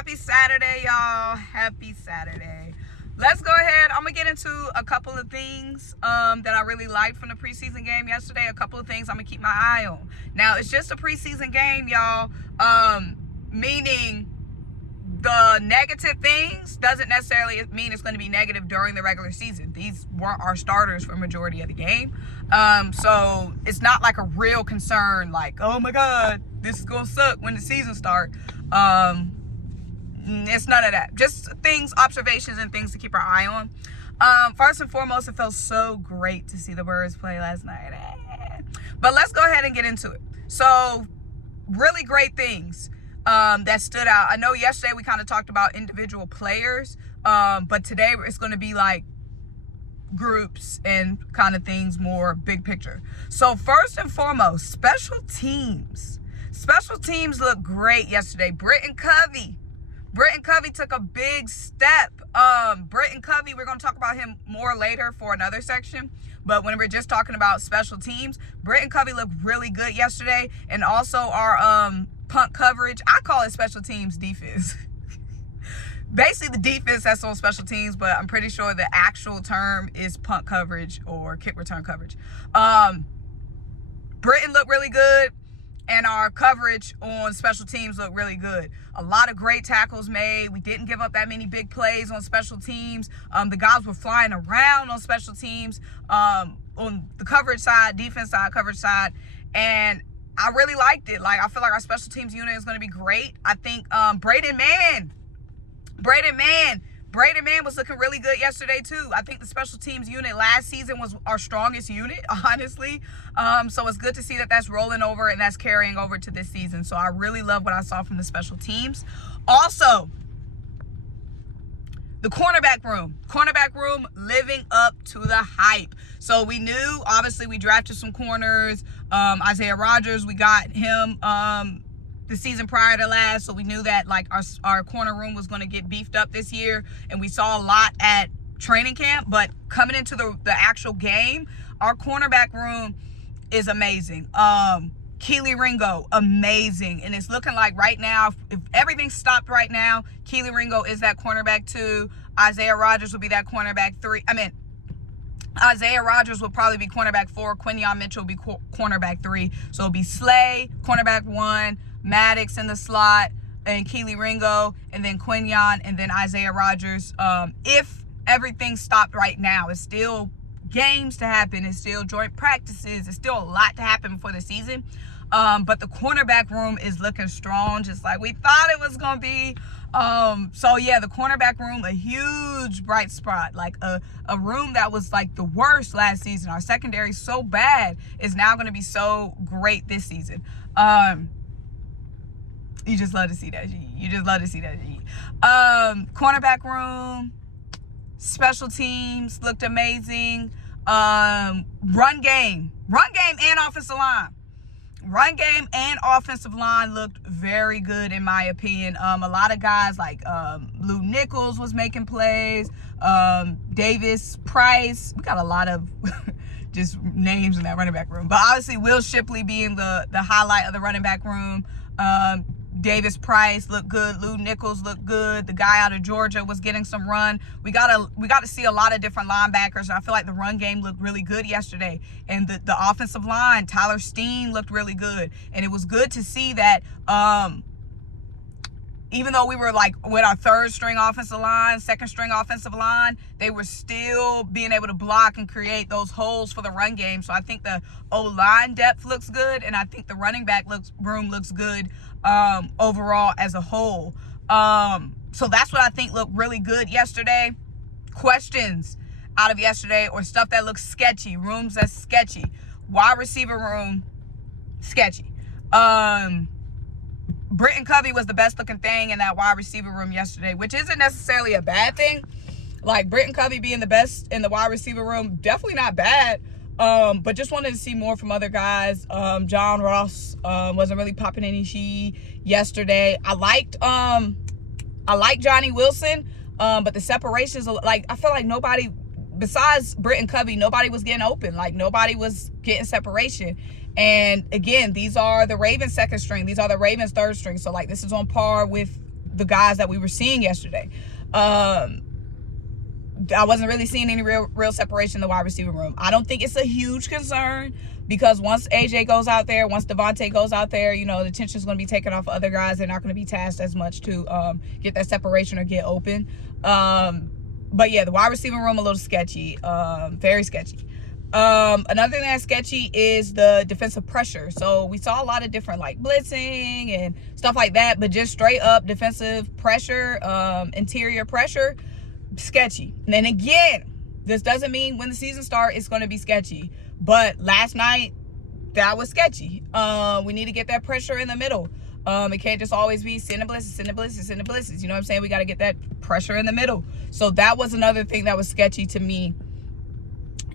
Happy Saturday, y'all. Happy Saturday. Let's go ahead. I'm going to get into a couple of things that I really liked from the preseason game yesterday. A couple of things I'm going to keep my eye on. Now, it's just a preseason game, y'all, meaning the negative things doesn't necessarily mean it's going to be negative during the regular season. These weren't our starters for a majority of the game. So it's not like a real concern like, oh my God, this is going to suck when the season starts. It's none of that. Just things, observations, and things to keep our eye on. First and foremost, it felt so great to see the Birds play last night. But let's go ahead and get into it. So, really great things that stood out. I know yesterday we kind of talked about individual players, but today it's going to be like groups and kind of things more big picture. So, first and foremost, special teams. Special teams looked great yesterday. Britton Covey took a big step. Britton Covey, we're going to talk about him more later for another section. But when we're just talking about special teams, Britton Covey looked really good yesterday. And also our punt coverage. I call it special teams defense. Basically the defense that's on special teams, but I'm pretty sure the actual term is punt coverage or kick return coverage. Britton looked really good. And our coverage on special teams looked really good. A lot of great tackles made. We didn't give up that many big plays on special teams. The guys were flying around on special teams, on the coverage side, defense side, coverage side. And I really liked it. Like, I feel like our special teams unit is going to be great. I think Braden Mann was looking really good yesterday, too. I think the special teams unit last season was our strongest unit, honestly. So it's good to see that that's rolling over and that's carrying over to this season. So I really love what I saw from the special teams. Also, the cornerback room. Cornerback room living up to the hype. So we knew, obviously, we drafted some corners. Isaiah Rodgers, we got him the season prior to last, so we knew that like our corner room was going to get beefed up this year, and we saw a lot at training camp. But coming into the actual game, our cornerback room is amazing. Keely Ringo, amazing, and it's looking like right now, if everything stopped right now, Keely Ringo is that cornerback 2. Isaiah Rodgers will be that cornerback 3. Isaiah Rodgers will probably be cornerback 4. Quinyon Mitchell will be cornerback 3. So it'll be Slay, cornerback 1, Maddox in the slot, and Keely Ringo, and then Quinyon, and then Isaiah Rodgers. If everything stopped right now, it's still games to happen. It's still joint practices. It's still a lot to happen before the season. But the cornerback room is looking strong, just like we thought it was going to be. So yeah, the cornerback room, a huge bright spot, like a room that was like the worst last season. Our secondary so bad is now going to be so great this season. You just love to see that, G. You just love to see that, G. Cornerback room, special teams looked amazing. Run game and offensive line. Run game and offensive line looked very good, in my opinion. A lot of guys like Lou Nichols was making plays. Davis Price. We got a lot of just names in that running back room. But obviously, Will Shipley being the highlight of the running back room. Davis Price looked good. Lou Nichols looked good. The guy out of Georgia was getting some run. We got to see a lot of different linebackers. And I feel like the run game looked really good yesterday. And the offensive line, Tyler Steen looked really good. And it was good to see that even though we were like with our third string offensive line, second string offensive line, they were still being able to block and create those holes for the run game. So I think the O-line depth looks good, and I think the running back room looks good overall as a whole. So that's what I think looked really good yesterday. Questions out of yesterday or stuff that looks sketchy, rooms that's sketchy. Wide receiver room, sketchy. Britton Covey was the best looking thing in that wide receiver room yesterday, which isn't necessarily a bad thing. Like Britton Covey being the best in the wide receiver room, definitely not bad. But just wanted to see more from other guys. John Ross wasn't really popping any shit yesterday. I liked Johnny Wilson, but the separations, like I feel like nobody besides Britton Covey, nobody was getting open. Like nobody was getting separation. And again, these are the Ravens second string. These are the Ravens third string. So like this is on par with the guys that we were seeing yesterday. I wasn't really seeing any real separation in the wide receiver room. I don't think it's a huge concern, because once AJ goes out there, once Devontae goes out there, you know, the attention's going to be taken off other guys. They're not going to be tasked as much to get that separation or get open. But yeah, the wide receiver room a little sketchy, very sketchy. Another thing that's sketchy is the defensive pressure. So we saw a lot of different like blitzing and stuff like that, but just straight up defensive pressure, interior pressure, sketchy. And then again, this doesn't mean when the season starts it's going to be sketchy, but last night that was sketchy. We need to get that pressure in the middle. It can't just always be send the blitzes. You know what I'm saying? We got to get that pressure in the middle. So that was another thing that was sketchy to me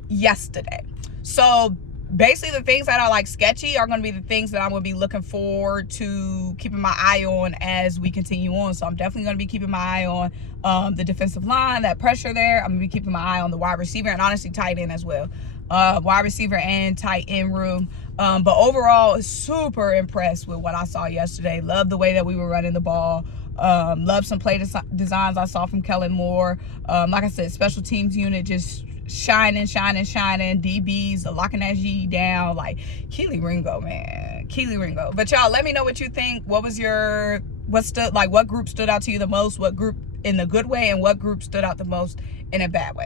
yesterday. So basically the things that are like sketchy are going to be the things that I'm going to be looking forward to keeping my eye on as we continue on. So I'm definitely going to be keeping my eye on the defensive line, that pressure there. I'm going to be keeping my eye on the wide receiver and honestly tight end as well. Wide receiver and tight end room. But overall, super impressed with what I saw yesterday. Love the way that we were running the ball. Love some play designs I saw from Kellen Moore. Like I said, special teams unit just shining. DBs locking that G down. Like Keely Ringo, man. Keely Ringo. But y'all, let me know what you think. What group stood out to you the most? What group in the good way, and what group stood out the most in a bad way?